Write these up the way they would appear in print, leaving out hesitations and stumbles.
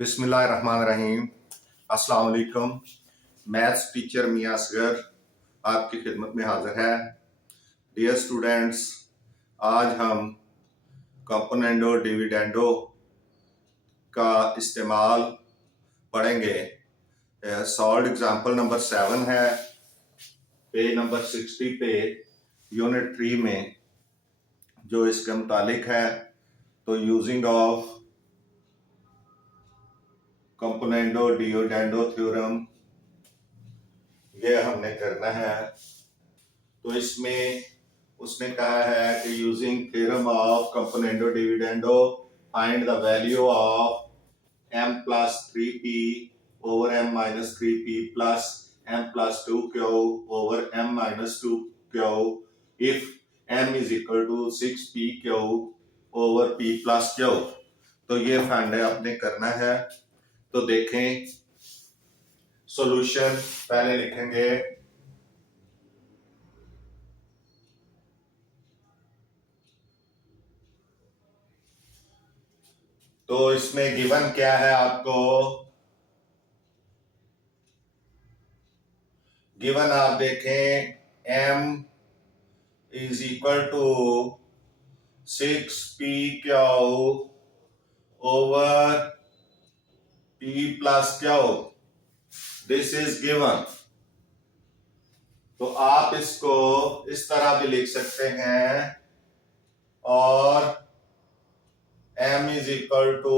बिस्मिल्लाहिर्रहमानिर्रहीम। अस्सलाम वालेकुम। मैथ्स टीचर मियां असगर आपकी खिदमत में हाजिर है। डियर स्टूडेंट्स, आज हम कंपोनेंडो डिविडेंडो का इस्तेमाल पढ़ेंगे। सॉल्व एग्जांपल नंबर 7 है, पेज नंबर 60 पे, यूनिट 3 में, जो इसके मुतालिक है। तो using of componendo dividendo theorem ये हमने करना है। तो इसमें उसने कहा है कि using theorem of componendo dividendo find the value of m plus 3p over m minus 3p plus m plus 2q over m minus 2q if m is equal to 6pq over p plus q। तो ये find आपने करना है। तो देखें, solution पहले लिखेंगे। तो इसमें गिवन क्या है आपको? गिवन आप देखें, m is equal to 6pq over p plus q। This is given. तो आप इसको इस तरह भी लिख सकते हैं, और m is equal to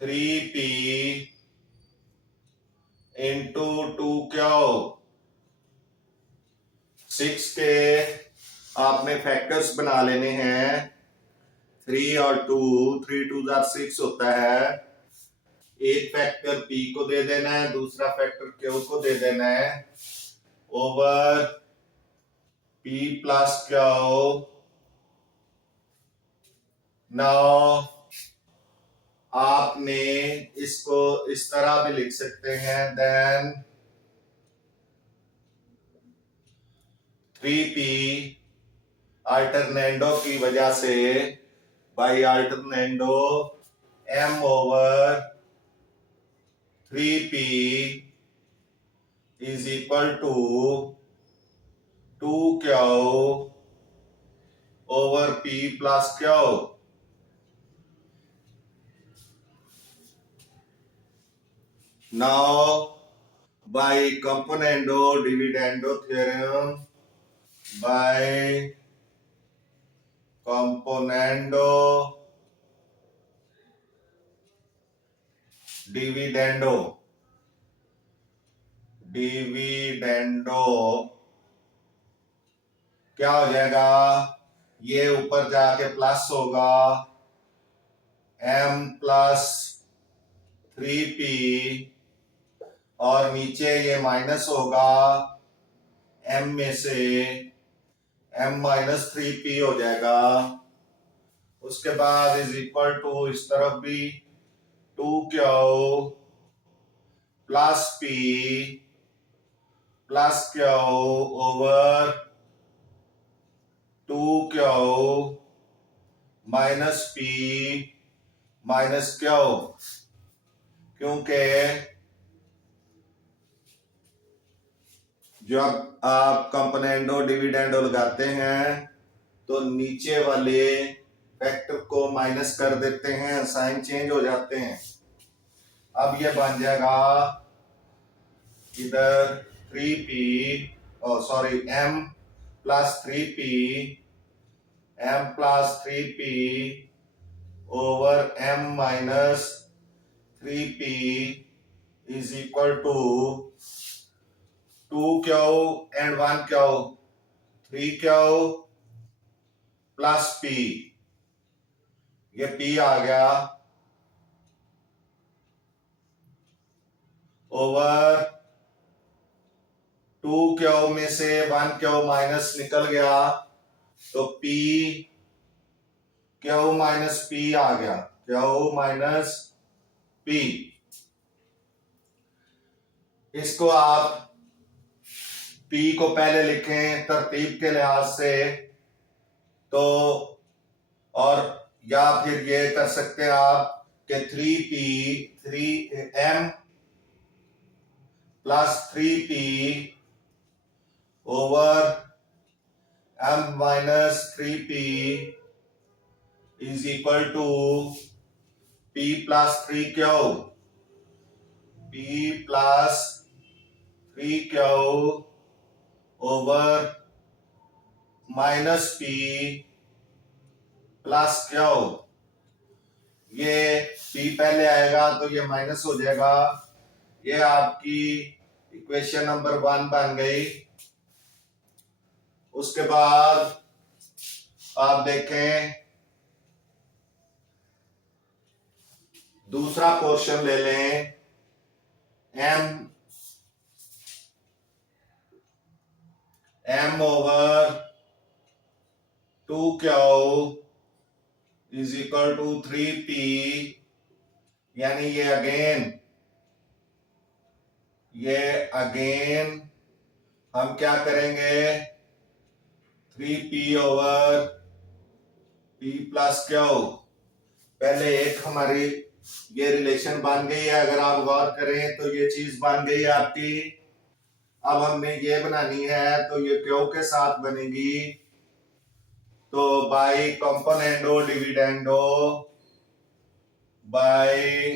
3p into 2q। 6 के आपने फैक्टर्स बना लेने हैं, 3 और 2, 3 2 6 होता है। एक फैक्टर p को दे देना है, दूसरा फैक्टर q को दे देना है, over p plus q। Now आपने इसको इस तरह भी लिख सकते हैं, देन 3p अल्टरनेंडो की वजह से by alternendo m over 3p is equal to 2q over p plus q। Now by componendo dividendo theorem, by componendo dividendo क्या हो जाएगा? ये ऊपर जाके प्लस होगा, m प्लस 3p, और नीचे ये माइनस होगा, m में से m माइनस 3p हो जाएगा। उसके बाद इज इक्वल टू इस तरफ भी 2q plus p plus q over 2q minus p minus q। क्योंकि जब आप कंपोनेंडो डिविडेंडो लगाते हैं तो नीचे वाले फैक्टर को माइनस कर देते हैं, साइन चेंज हो जाते हैं। अब ये बन जाएगा इधर 3p, m plus 3p, m plus 3p over m minus 3p is equal to 2q and 1q, 3q plus p। ये p आ गया ओवर 2q में से 1q माइनस निकल गया, तो p q माइनस p आ गया, q माइनस p। इसको आप p को पहले लिखें तरतीब के लिहाज से, तो और या फिर ये कर सकते हैं आप के 3m plus 3p over m minus 3p is equal to p plus 3q, p plus 3q over minus p plus q। ये p पहले आएगा तो ये माइनस हो जाएगा। ये आपकी इक्वेशन नंबर 1 बन गई। उसके बाद आप देखें दूसरा पोर्शन ले लें, m over 2q is equal to 3p, यानी ये अगेन हम क्या करेंगे, 3p over p plus q। पहले एक हमारी ये रिलेशन बन गई है, अगर आप गौर करें तो ये चीज बन गई है आपकी। अब हमने ये बनानी है तो ये क्यू के साथ बनेगी, तो by componendo dividendo, by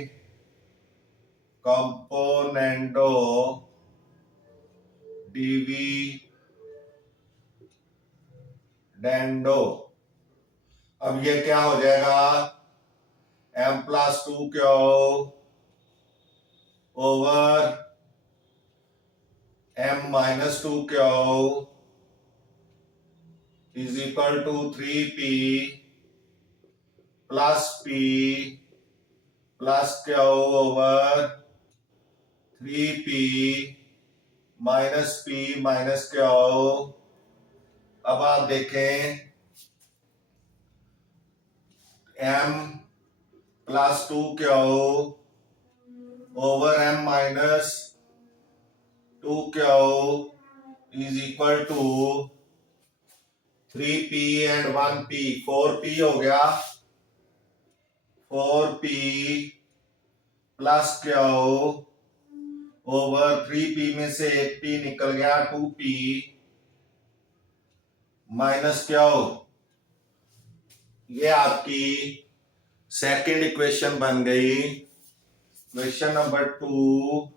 componendo dividendo. अब ये क्या हो जाएगा, m plus 2q over m minus 2q is equal to 3p plus p plus q over 3p minus p minus q। अब आप देखें m plus 2q over m minus 2q is equal to 3p and 1p, 4p हो गया, 4p plus q over 3p में से एक p निकल गया, 2p माइनस q। ये आपकी सेकंड इक्वेशन बन गई। इक्वेशन नंबर 2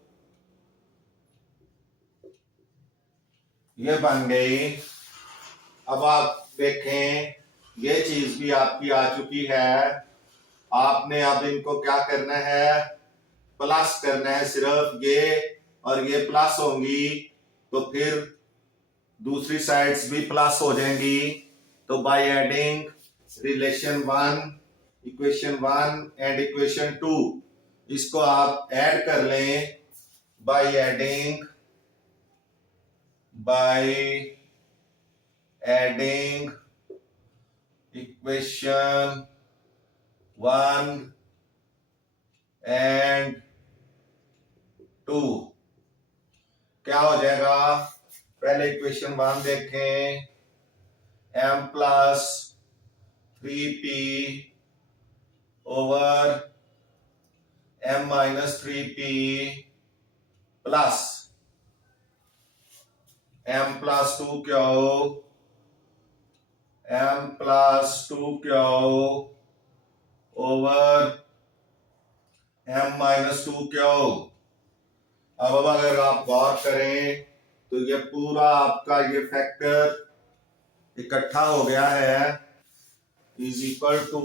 ये बन गई। अब आप देखें ये चीज भी आपकी आ चुकी है। आपने अब इनको क्या करना है, प्लस करना है, सिर्फ ये और ये प्लस होंगी तो फिर दूसरी साइड्स भी प्लस हो जाएंगी। तो by adding relation 1, equation 1 and equation 2, इसको आप ऐड कर लें बाय एडिंग इक्वेशन 1 एंड 2। क्या हो जाएगा, पहले इक्वेशन 1 देखें, m plus 3p over m minus 3p plus m plus 2q, m plus 2q over m minus 2q। अब अगर आप गौर करें तो ये पूरा आपका ये फैक्टर इकट्ठा हो गया है, इज इक्वल टू,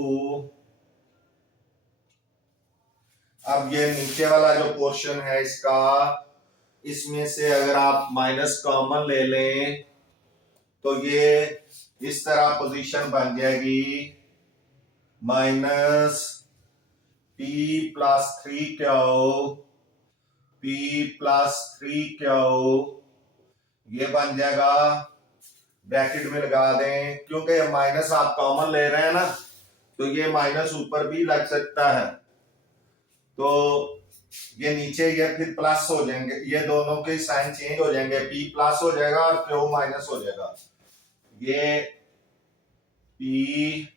अब ये नीचे वाला जो पोर्शन है इसका, इसमें से अगर आप माइनस कॉमन ले लें तो ये इस तरह पोजीशन बन जाएगी, minus p plus 3q, p plus 3q, ये बन जाएगा, ब्रैकेट में लगा दें, क्योंकि माइनस आप कॉमन ले रहे हैं ना तो ये माइनस ऊपर भी लग सकता है, तो ये नीचे ये फिर प्लस हो जाएंगे, ये दोनों के साइन चेंज हो जाएंगे, p प्लस हो जाएगा और q माइनस हो जाएगा। ये p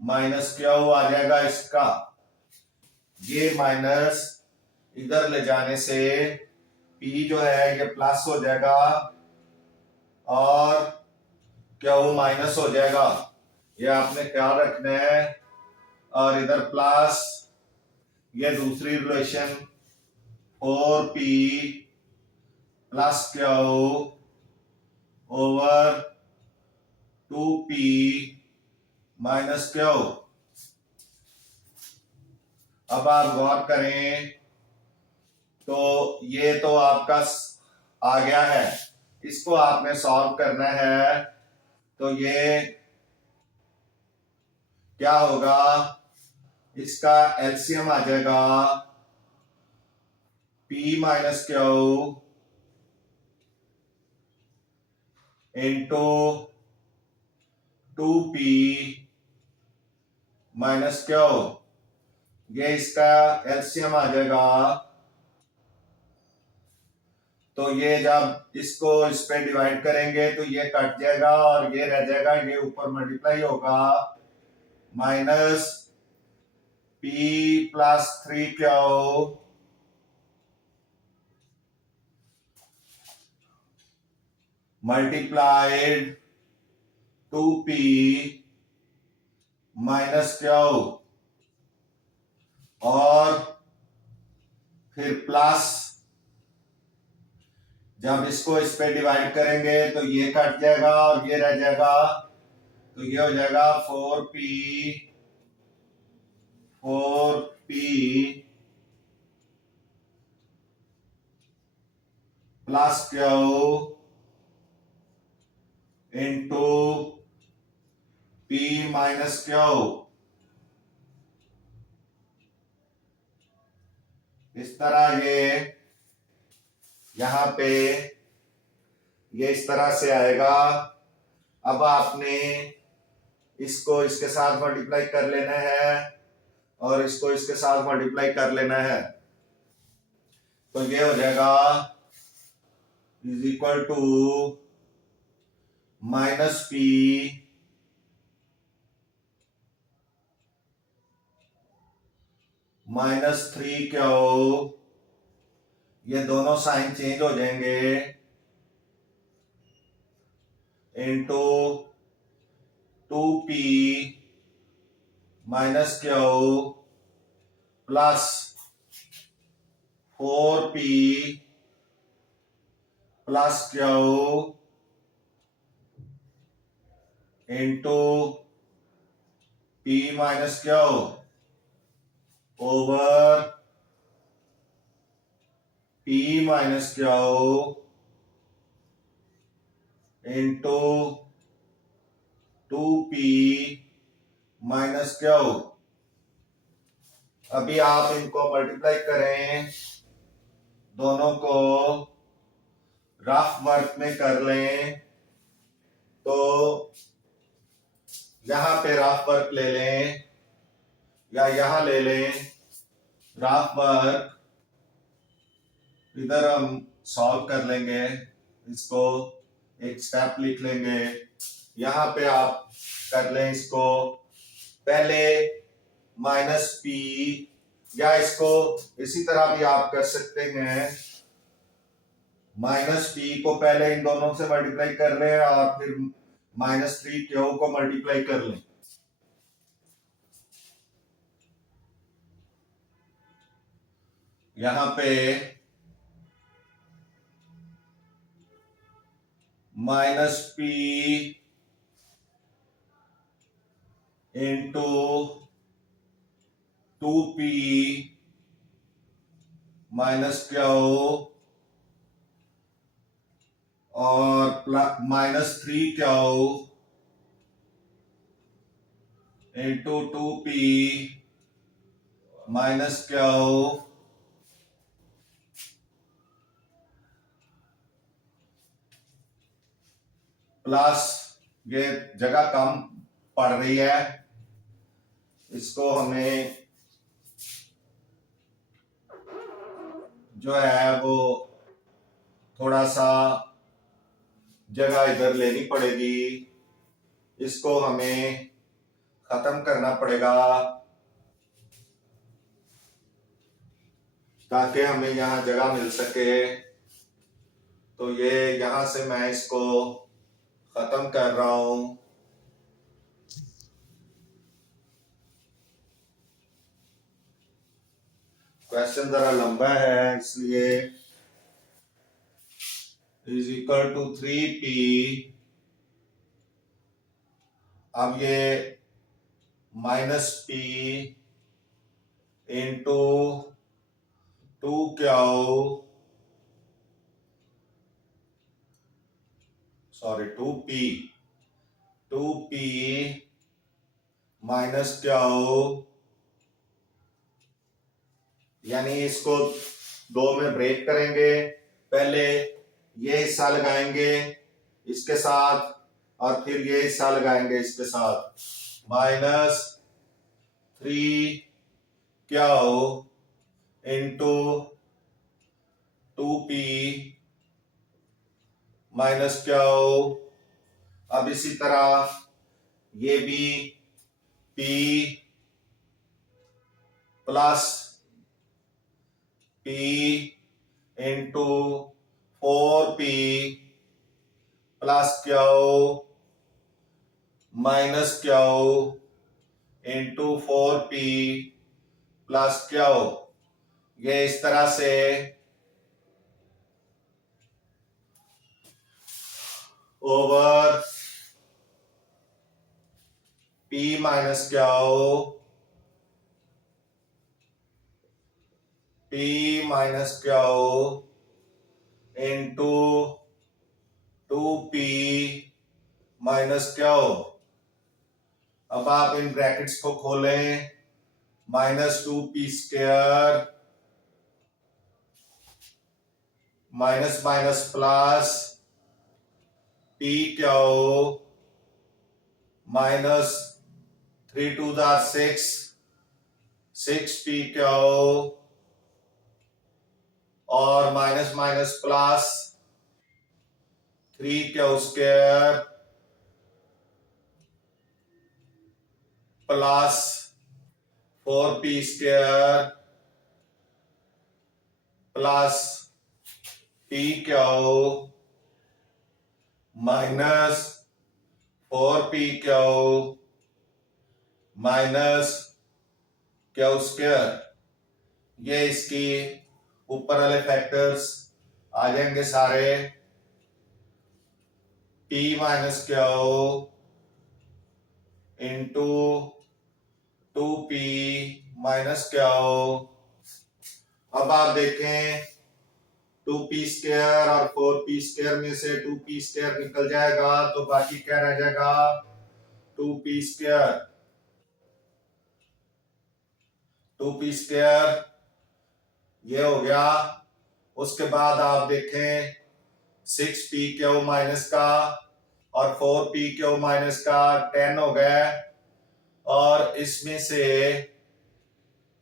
माइनस q आ जाएगा इसका, ये माइनस इधर ले जाने से P जो है ये प्लस हो जाएगा और Q माइनस हो जाएगा। ये आपने ख्याल रखना है। और इधर प्लस ये दूसरी relation 4P plus Q over 2P minus Q। अब आप गौर करें तो ये तो आपका आ गया है, इसको आपने सॉल्व करना है। तो ये क्या होगा, इसका एलसीएम आ जाएगा P minus Q into 2P minus Q। ये इसका एलसीएम आ जाएगा। तो ये जब इसको इस पे डिवाइड करेंगे तो ये कट जाएगा और ये रह जाएगा, ये ऊपर मल्टीप्लाई होगा minus P plus 3Q multiplied 2P minus Q और फिर प्लस जब इसको इस पे डिवाइड करेंगे तो ये कट जाएगा और ये रह जाएगा। तो ये हो जाएगा 4P plus Q into P minus Q। इस तरह ये यहां पे ये इस तरह से आएगा। अब आपने इसको इसके साथ मल्टीप्लाई कर लेना है और इसको इसके साथ मल्टीप्लाई कर लेना है। तो ये हो जाएगा is equal to minus P minus 3Q, ये दोनों साइन चेंज हो जाएंगे, into 2P minus Q plus 4P plus Q into P minus Q over P minus Q into 2P minus Q। अभी आप इनको मल्टीप्लाई करें, दोनों को रफ वर्क में कर लें। तो यहां पे रफ वर्क ले लें या यहां ले लें रफ वर्क, इधर हम सॉल्व कर लेंगे, इसको एक स्टेप लिख लेंगे। यहां पे आप कर लें इसको, पहले माइनस P या इसको इसी तरह भी आप कर सकते हैं, माइनस P को पहले इन दोनों से मल्टीप्लाई कर लें और फिर माइनस 3Q को मल्टीप्लाई कर लें। यहां पे minus P into 2P minus Q और minus 3Q into 2P minus Q plus, ये जगह कम पड़ रही है, इसको हमें जो है वो थोड़ा सा जगह इधर लेनी पड़ेगी, इसको हमें खत्म करना पड़ेगा। ताकि हमें यहाँ जगह मिल सके। तो ये यहाँ से मैं इसको खत्म कर रहा हूं। क्वेश्चन जरा लंबा है, इसलिए इज इक्वल टू 3p। अब ये -p into 2q, sorry 2p minus q, यानी इसको दो में ब्रेक करेंगे। पहले ये हिस्सा लगाएंगे इसके साथ और फिर ये हिस्सा लगाएंगे इसके साथ। -3q into 2p minus q। अब इसी तरह ये भी p plus p into 4p plus q minus q into 4p plus q। ये इस तरह से over p minus q, p minus q into 2p minus q। अब आप इन ब्रैकेट्स को खोलें। -2p square minus minus plus pq minus 3 2 6 6pq और minus minus plus 3q square plus 4p square plus pq minus 4pq minus q square. ये इसकी ऊपर वाले factors आ जाएंगे सारे। p minus q into 2p minus q। अब आप देखें 2p स्क्वायर और 4p स्क्वायर में से 2p स्क्वायर निकल जाएगा तो बाकी क्या रह जाएगा 2p स्क्वायर। 2p स्क्वायर ये हो गया। उसके बाद आप देखें 6pq माइनस का और 4pq माइनस का 10 हो गया। और इसमें से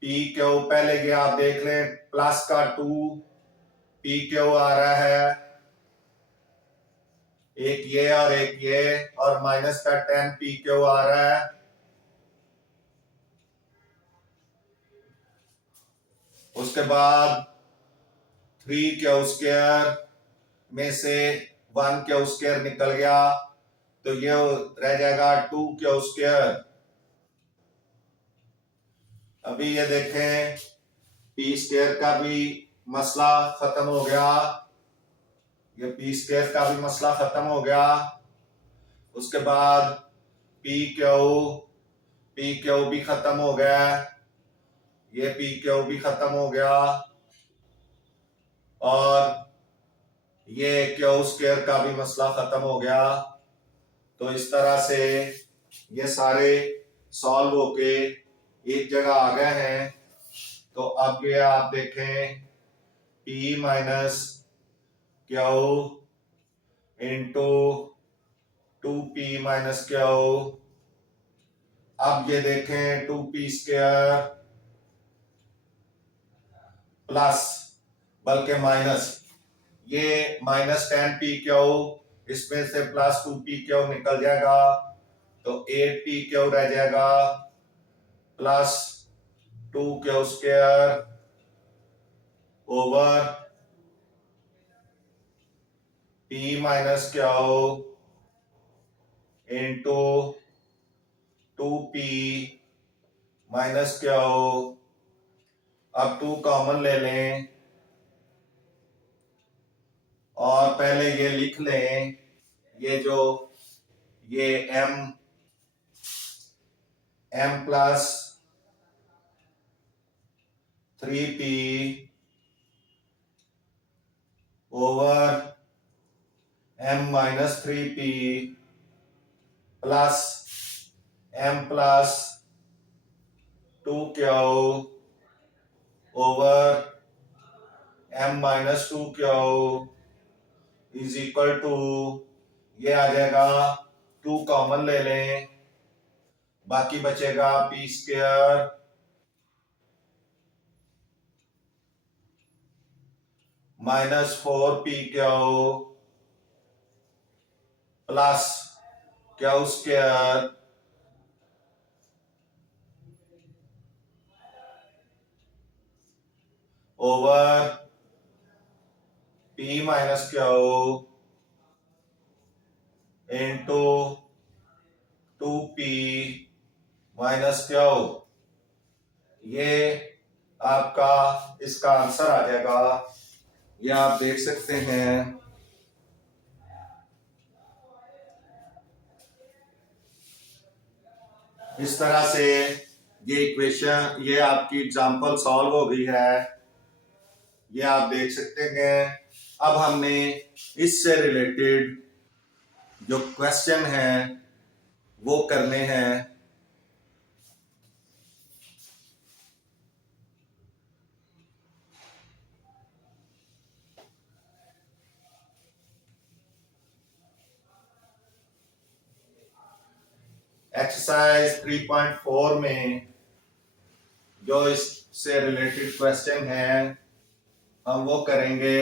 pq पहले के आप देख लें प्लस का 2pq आ रहा है, एक ये और एक ये, और माइनस का 10pq आ रहा है। उसके बाद 3q स्क्वायर में से 1q स्क्वायर निकल गया तो ये रह जाएगा 2q स्क्वायर। अभी ये देखें p स्क्वायर का भी मसला खत्म हो गया। ये p स्क्वायर का भी मसला खत्म हो गया। उसके बाद pq भी खत्म हो गया। ये pq भी खत्म हो गया और ये q स्क्वायर का भी मसला खत्म हो गया। तो इस तरह से ये सारे सॉल्व होके एक जगह आ गए हैं। तो अब ये आप देखें p minus q into 2p minus q। अब ये देखें 2p स्क्वायर प्लस बल्कि माइनस ये माइनस 10pq, इसमें से प्लस 2pq निकल जाएगा तो 8pq रह जाएगा plus 2q square over P minus Q into 2P minus Q. अब 2 कॉमन ले लें और पहले ये लिख लें, ये m plus 3P over m minus 3P plus m plus 2Q over m minus 2Q is equal to, ये आ जाएगा 2 कॉमन ले लें, बाकी बचेगा P square minus 4PQ plus Q square over P minus Q into 2P minus Q। ये आपका इसका आंसर आ जाएगा, ये आप देख सकते हैं। इस तरह से ये इक्वेशन, ये आपकी एग्जांपल सॉल्व हो गई है, ये आप देख सकते हैं। अब हमने इससे रिलेटेड जो क्वेश्चन है वो करने हैं। एक्सरसाइज 3.4 में जो इससे रिलेटेड क्वेश्चन है हम वो करेंगे।